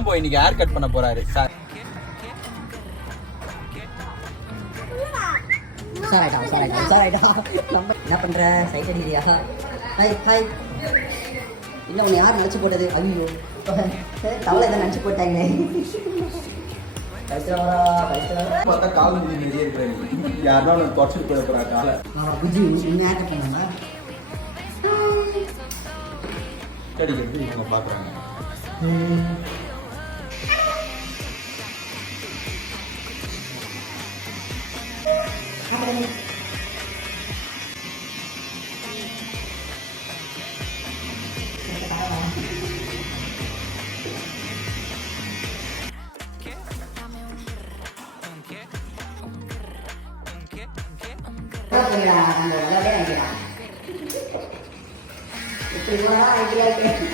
Jumbo இன்னைக்கு hair cut பண்ண போறாரு சார். என்ன பண்ற? சைட் அடிக்கிறியா? Hi hi. இல்லை உன்னை யார் நினச்சி போட்டது? ஐயோ தவளை எதாவது நினச்சி போட்டாங்களே. பார்த்தா கால் நிறைய இருக்கிறேன். யாருன்னா உனக்கு குறைச்சிட்டு போயிட போறா காலை. குஜி இன்னும் ஆக்ட் பண்ணாங்க. கடிக்கிறது இவங்க பார்க்குறாங்க. இப்படி